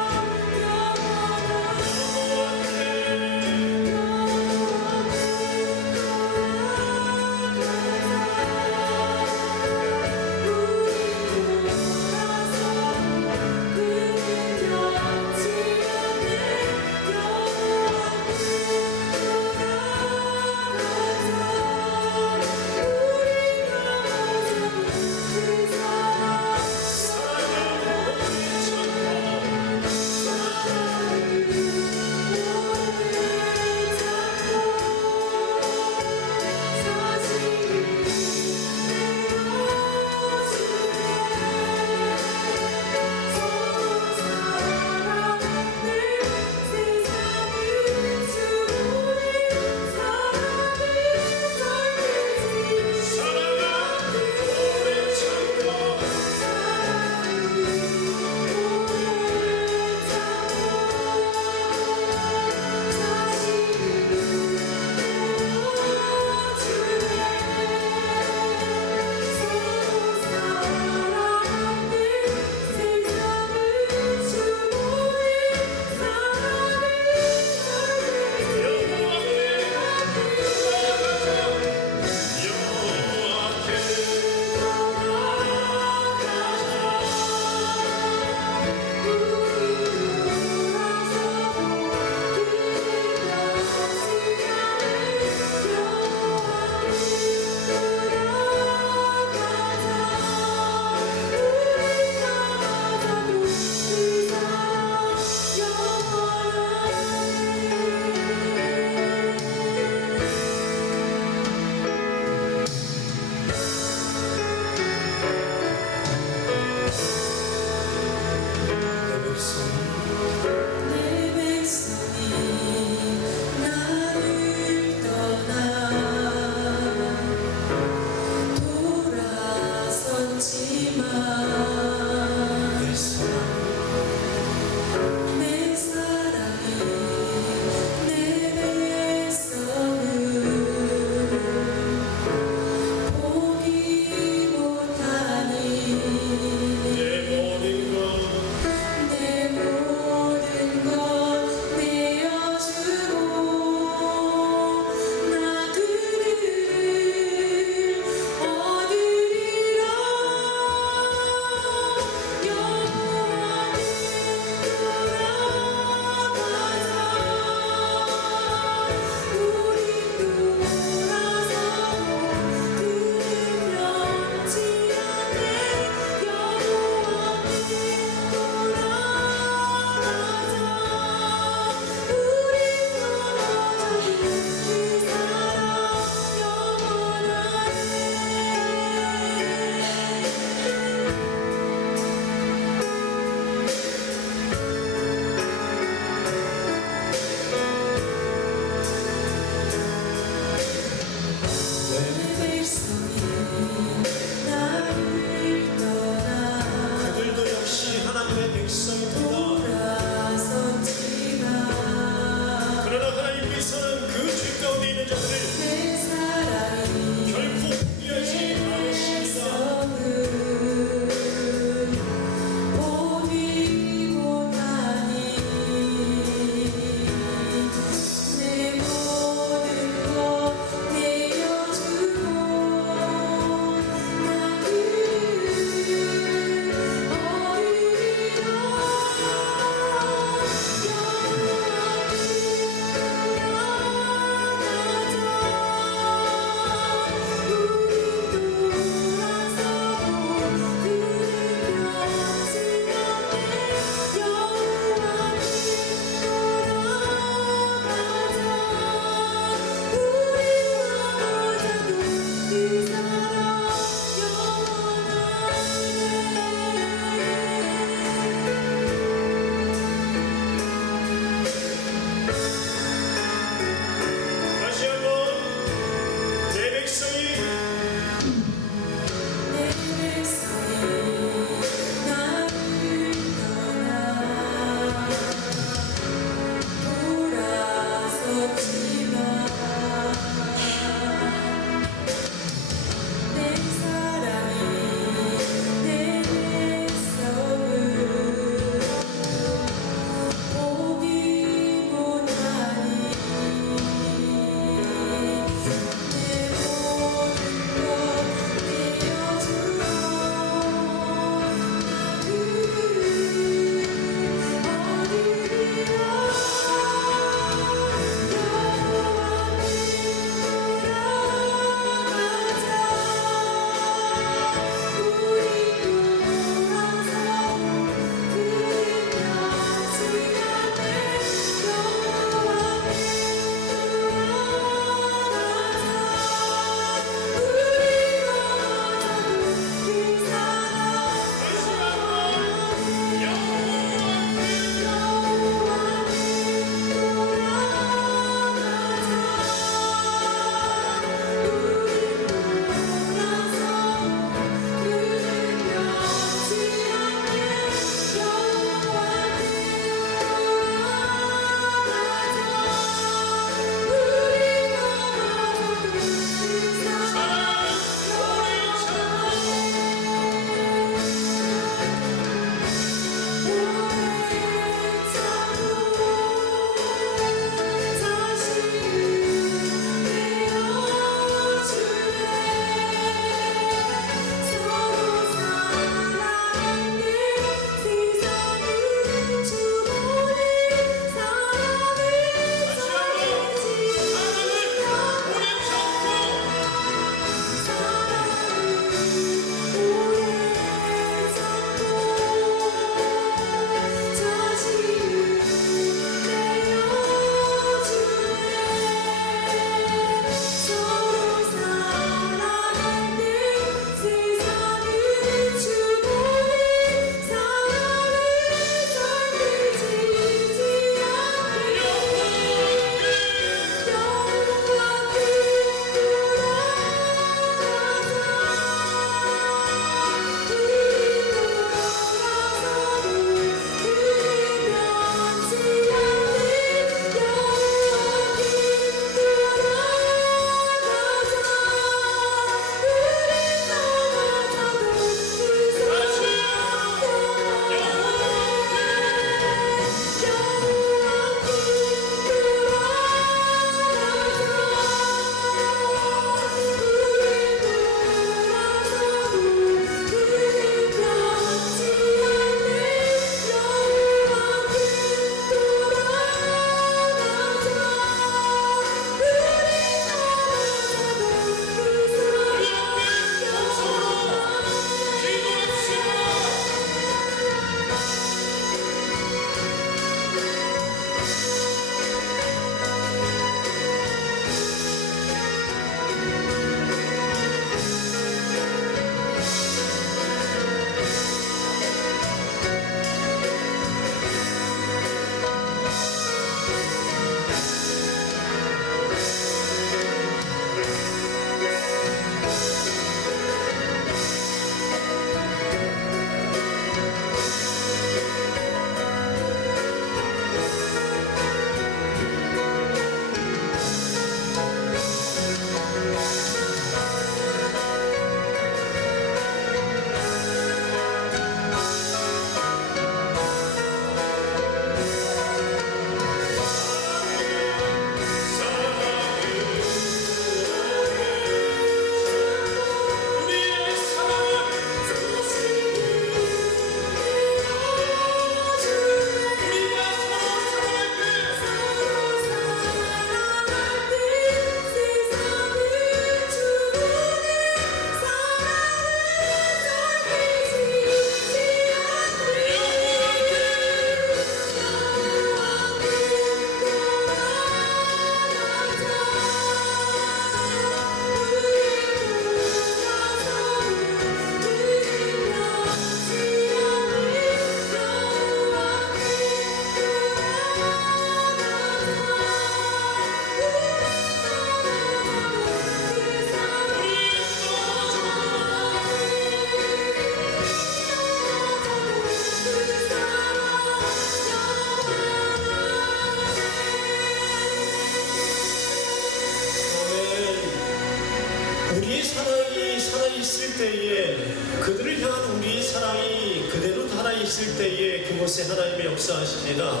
우리 사랑이 살아있을 때에 그들을 향한 우리 사랑이 그대로 살아있을 때에 그곳에 하나님이 역사하십니다.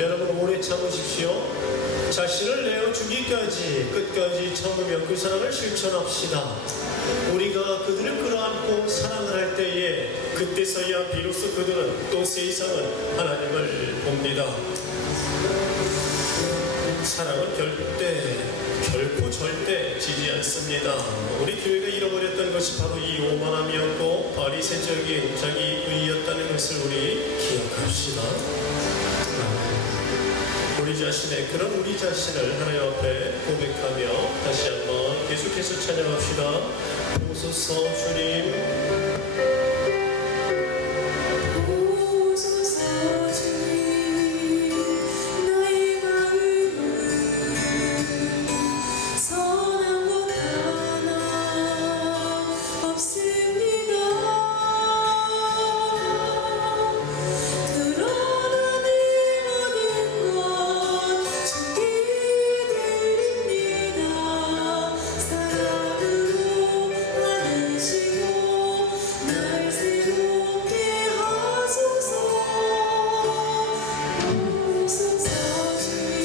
여러분 오래 참으십시오. 자신을 내어주기까지 끝까지 참으며 그 사랑을 실천합시다. 우리가 그들을 끌어안고 사랑을 할 때에 그때서야 비로소 그들은 또 세상은 하나님을 봅니다. 사랑은 결코 절대 지지 않습니다. 우리 교회가 잃어버렸던 것이 바로 이 오만함이었고 바리새적인 자기의였다는 것을 우리 기억합시다. 우리 자신을 하나님 앞에 고백하며 다시 한번 계속해서 찬양합시다. 오소서 주님, 오소서 주님, 나의 마음은 선한 것 하나 없습니다. 그러나 내 모든 것 주께 드립니다. 사랑으로 안으시고 날 새롭게 하소서. 오소서 주님,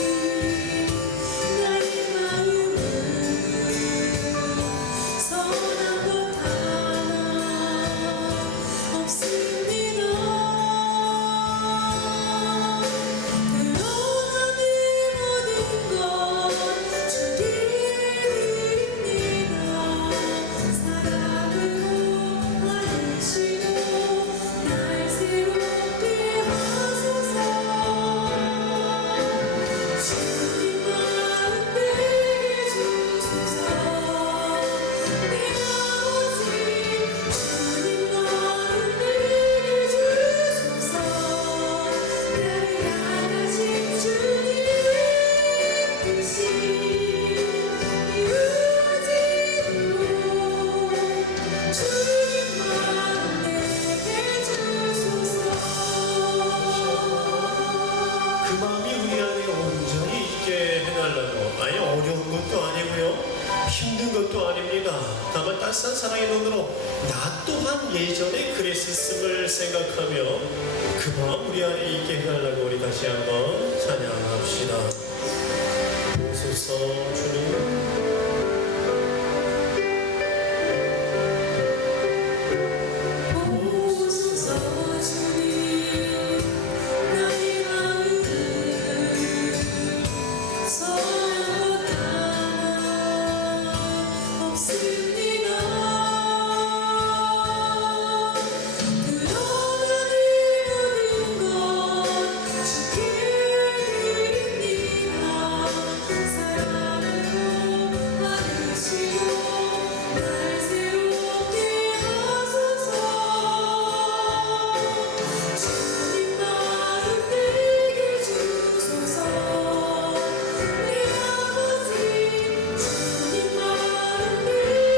나의 마음은 선한 것 하나 없습니다. 그러나 내 모든 것 주께 드립니다. 사랑으로 안으시고 날 새롭게 하소서. 주님 마음 내게 주소서. 내 아버지 주님 마음 내게 주소서. 나를 향하신 주님의 뜻이 이루어지도록 주님 마음 내게 주소서. 그 마음이 우리 안에 온전히 있게 해달라고. 아니 어려운 것도 아니고요, 힘든 것도 아닙니다. 다만 따스한 사랑의 눈으로 나 또한 예전에 그랬었음을 생각하며 그 마음 우리 안에 있게 해달라고 우리 다시 한번 찬양합시다. 오소서 주님, 오소서 주님, 나의 마음은 선한 것 하나 없습니다. 그러나 내 모든 것 주께 드립니다. 사랑으로 안으시고 날 새롭게 하소서. 주님 마음 내게 주소서. 내 아버지 주님 마음 내게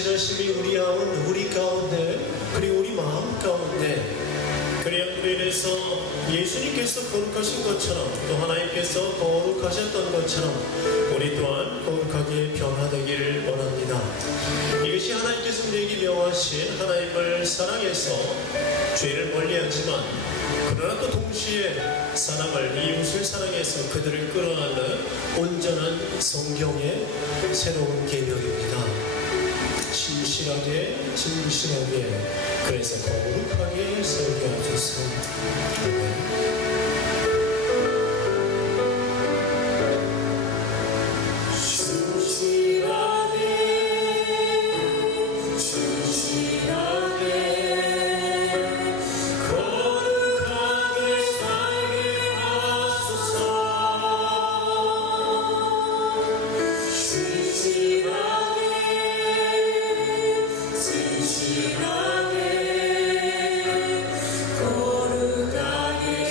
신실하심이 우리 가운데 그리고 우리 마음 가운데 그리함으로 인해서 예수님께서 거룩하신 것처럼 또 하나님께서 거룩하셨던 것처럼 우리 또한 거룩하게 변화되기를 원합니다. 이것이 하나님께서 우리에게 명하신 하나님을 사랑해서 죄를 멀리하지만 그러나 또 동시에 사람을 이웃을 사랑해서 그들을 끌어안는 온전한 성경의 새로운 계명입니다. 진실하게 그래서 거룩하게 살게 하소서. 거룩하게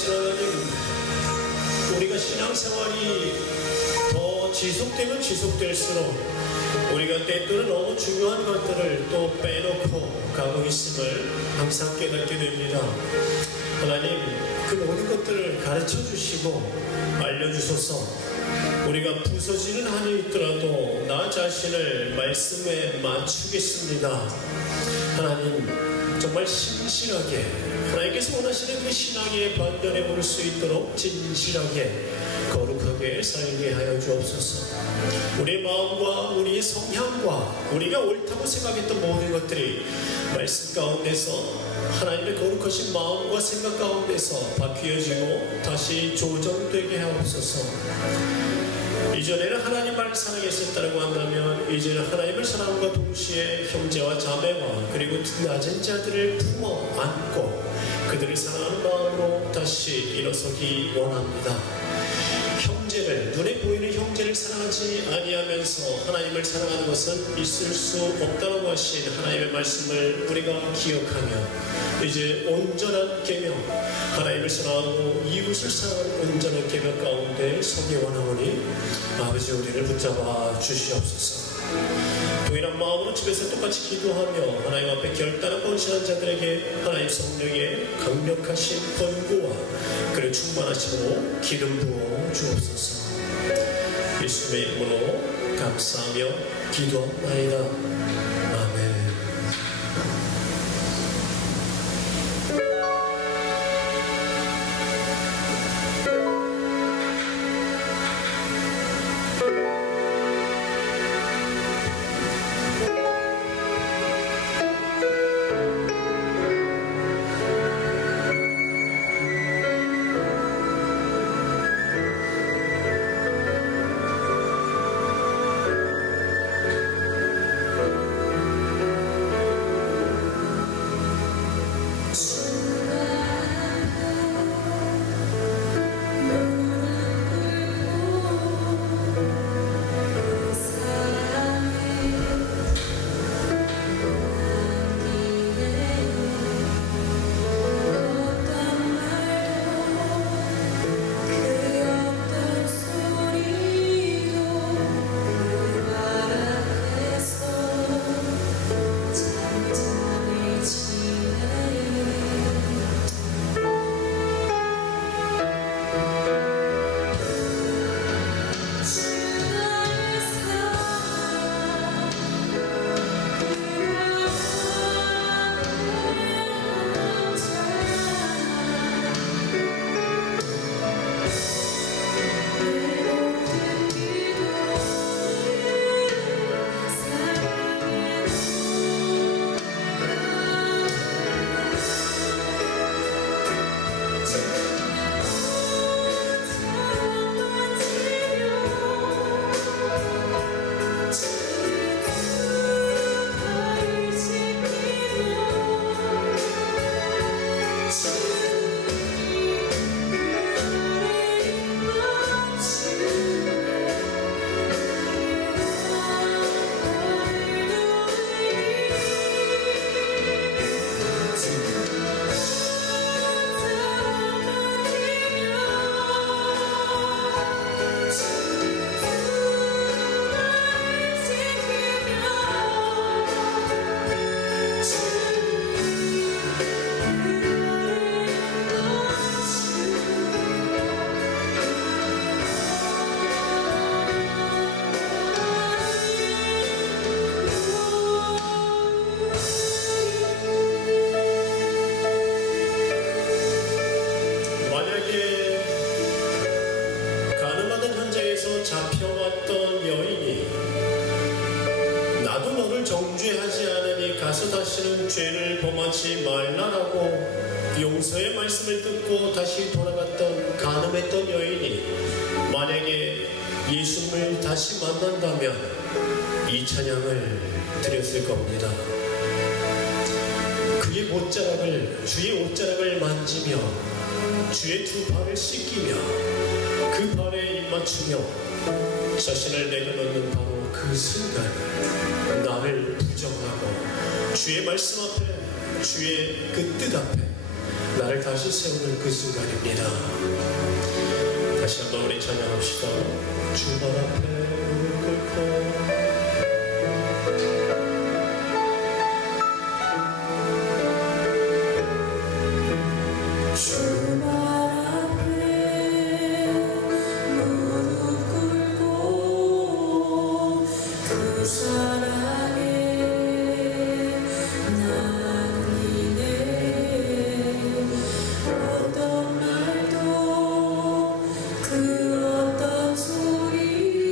살아계신 하나님, 우리가 신앙생활이 더 지속되면 지속될수록 우리가 때때로 너무 중요한 것들을 또 빼놓고 가고 있음을 항상 깨닫게 됩니다. 하나님, 그 모든 것들을 가르쳐 주시고 알려주소서. 우리가 부서지는 한이 있더라도 나 자신을 말씀에 맞추겠습니다. 하나님, 정말 신실하게 하나님께서 원하시는 그 신앙의 반전에 오를 수 있도록 진실하게 거룩하게 살게 하여 주옵소서. 우리의 마음과 우리의 성향과 우리가 옳다고 생각했던 모든 것들이 말씀 가운데서 하나님의 거룩하신 마음과 생각 가운데서 바뀌어지고 다시 조정되게 하옵소서. 이전에는 하나님만 사랑했었다고 한다면 이제는 하나님을 사랑과 동시에 형제와 자매와 그리고 낮은 자들을 품어 안고 그들을 사랑하는 마음으로 다시 일어서기 원합니다. 형제를, 눈에 보이는 형제를 사랑하지 아니하면서 하나님을 사랑하는 것은 있을 수 없다고 하신 하나님의 말씀을 우리가 기억하며 이제 온전한 계명, 하나님을 사랑하고 이웃을 사랑하는 온전한 계명 가운데 서기 원하오니 아버지, 우리를 붙잡아 주시옵소서. 동일한 마음으로 집에서 똑같이 기도하며 하나님 앞에 결단한 헌신한 자들에게 하나님 성령의 강력하신 권고와 그를 충만하심으로 기름 부어 주옵소서. 예수의 이름으로 감사하며 기도하나이다. 아멘. 잡혀왔던 여인이 나도 너를 정죄하지 않으니 가서 다시는 죄를 범하지 말라라고 용서의 말씀을 듣고 다시 돌아갔던 간음했던 여인이 만약에 예수님을 다시 만난다면 이 찬양을 드렸을 겁니다. 그의 옷자락을, 주의 옷자락을 만지며 주의 두 발을 씻기며 그 발에 입 맞추며 자신을 내려놓는 바로 그 순간 나를 부정하고 주의 말씀 앞에, 주의 그 뜻 앞에 나를 다시 세우는 그 순간입니다. 다시 한번 우리 찬양합시다. 주발 앞에 무릎 꿇고 주말 앞에 무릎 꿇고 그 사랑에 나뉘네. 어떤 말도 그 어떤 소리도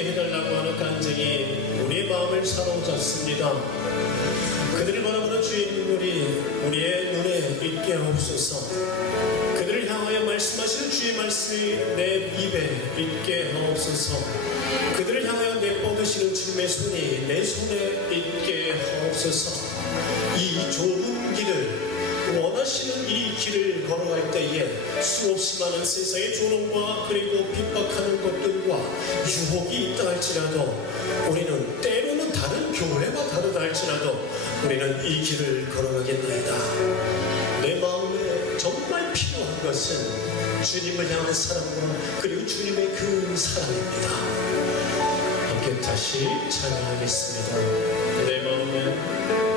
있게 해달라고 하는 간증이 우리의 마음을 사로잡습니다. 그들을 바라보는 주의 눈물이 우리의 눈에 있게 하옵소서. 그들을 향하여 말씀하시는 주의 말씀이 내 입에 있게 하옵소서. 그들을 향하여 내뻗으시는 주님의 손이 내 손에 있게 하옵소서. 이 좁은 길을 원하시는 이 길을 걸어갈 때에 수없이 많은 세상의 조롱과 그리고 핍박하는 것들과 유혹이 있다 할지라도 우리는 때로는 다른 교회가 다르다 할지라도 우리는 이 길을 걸어가겠나이다. 내 마음에 정말 필요한 것은 주님을 향한 사랑과 그리고 주님의 그 사랑입니다. 함께 다시 찬양하겠습니다. 내 마음에